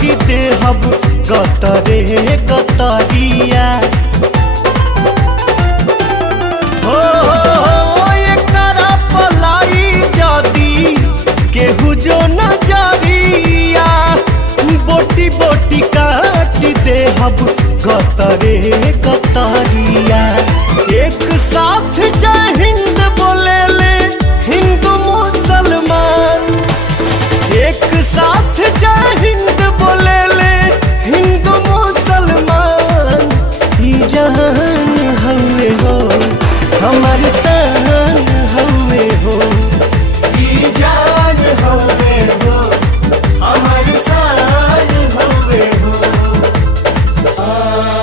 काटी दे हब गतरे गतरिया। हो एकरा पलाई जदी केहू जो नजरिया, बोटी बोटी काटी दे हब गतरे गतरिया। एक साथ